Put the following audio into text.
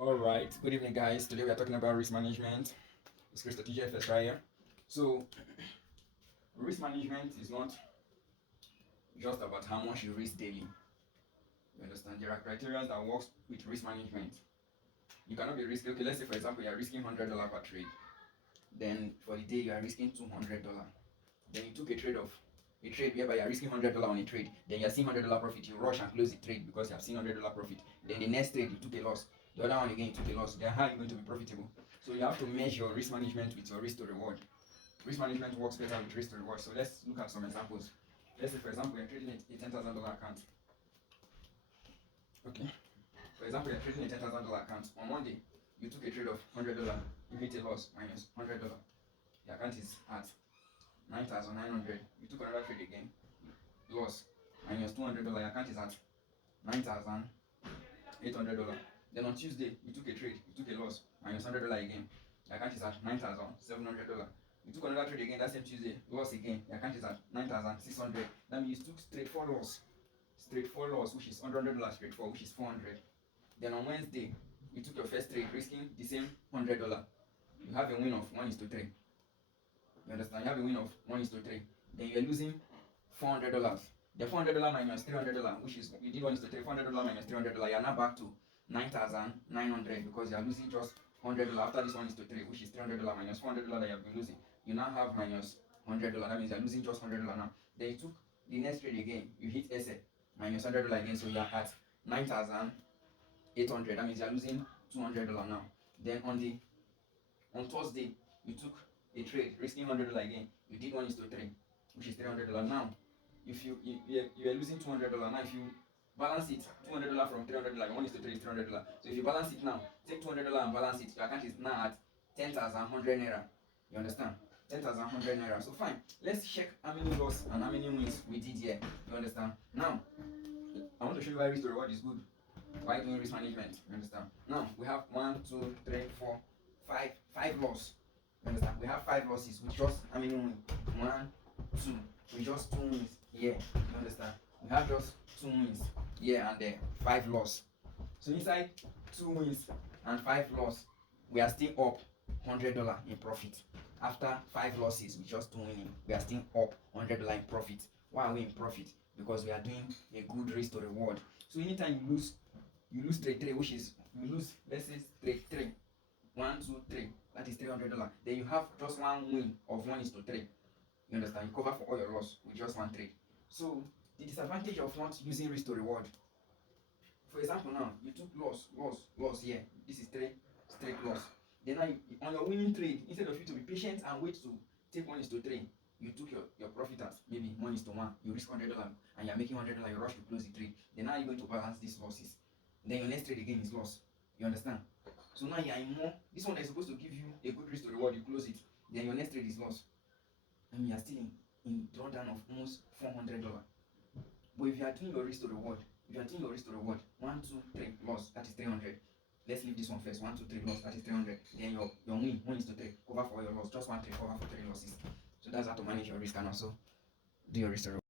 Alright, good evening guys. Today we are talking about risk management. It's Chris Strategy FS right here. So risk management is not just about how much you risk daily. You understand? There are criteria that works with risk management. You cannot be risking, okay, let's say for example you are risking $100 per trade. Then for the day you are risking $200. Then you took a trade whereby you are risking $100 on a trade. Then you are seeing $100 profit. You rush and close the trade because you have seen $100 profit. Then the next trade you took a loss. The other one again you took a loss. Then how are you going to be profitable? So you have to measure your risk management with your risk to reward. Risk management works better with risk to reward. So let's look at some examples. Let's say for example you're trading a $10,000 account. Okay. For example, you're trading a $10,000 account. On one day, you took a trade of $100. You hit a loss minus $100. The account is at 9,900. You took another trade again. Loss minus $200. Your account is at $9,800. Then on Tuesday, you took a trade. You took a loss minus $100 again. Your account is at $9,700. You took another trade again that same Tuesday. Loss again. Your account is at $9,600. That means you took straight 4 loss. Straight 4 loss, which is $100 straight 4, which is $400. Then on Wednesday, you took your first trade, risking the same $100. You have a win of 1:3. You understand? You have a win of 1:3. Then you're losing $400. The $400 minus $300, which is you did 1:3. $400 minus $300, you're now back to 9,900 because you're losing just $100 after this 1:3, which is $300 minus $400 that you have been losing. You now have minus $100. That means you're losing just $100 now. Then you took the next trade again. You hit SA minus $100 again, so you're at 9,800. That means you're losing $200 now. Then on Thursday, you took a trade risking $100 again. You did 1:3, which is $300 now. If you are losing $200 now, if you balance it, $200 from $300, 1:3 is $300. So if you balance it now, take $200 and balance it, your account is now at 10,100 naira. You understand? 10,100 naira. So fine. Let's check how many loss and how many wins we did here. You understand? Now, I want to show you why risk to reward is good. Why doing risk management? You understand? Now we have 1, 2, 3, 4, 5 loss. You understand? We have 5 losses with just how many wins? 1, 2. With just 2 wins here. You understand? We have just 2 wins here and there. 5 loss. So inside 2 wins and 5 loss, we are still up $100 in profit. After 5 losses with just 2 winning, we are still up $100 in profit. Why are we in profit? Because we are doing a good risk to reward. So anytime you lose trade 3, which is you lose, let's say trade 3, 1, 2, 3, that is $300. Then you have just one win of 1:3. You understand? You cover for all your loss with just one trade. So the disadvantage of not using risk to reward. For example, now you took loss here. This is 3 straight loss. Then now on your winning trade, instead of you to be patient and wait to take 1:3, you took your profit at maybe 1:1. You risk $100 and you're making $100. You rush to close the trade. Then now you're going to balance these losses. Then your next trade again is loss. You understand? So now you are in more. This one is supposed to give you a good risk to reward. You close it. Then your next trade is loss. I mean, you're still in drawdown of almost $400. But if you are doing your risk to reward, 1, 2, 3 loss, that is 300. Let's leave this one first. 1, 2, 3 loss, that is 300. Then your win 1:3, cover for your loss. Just one trade, cover for 3 losses. So that's how to manage your risk and also do your risk to reward.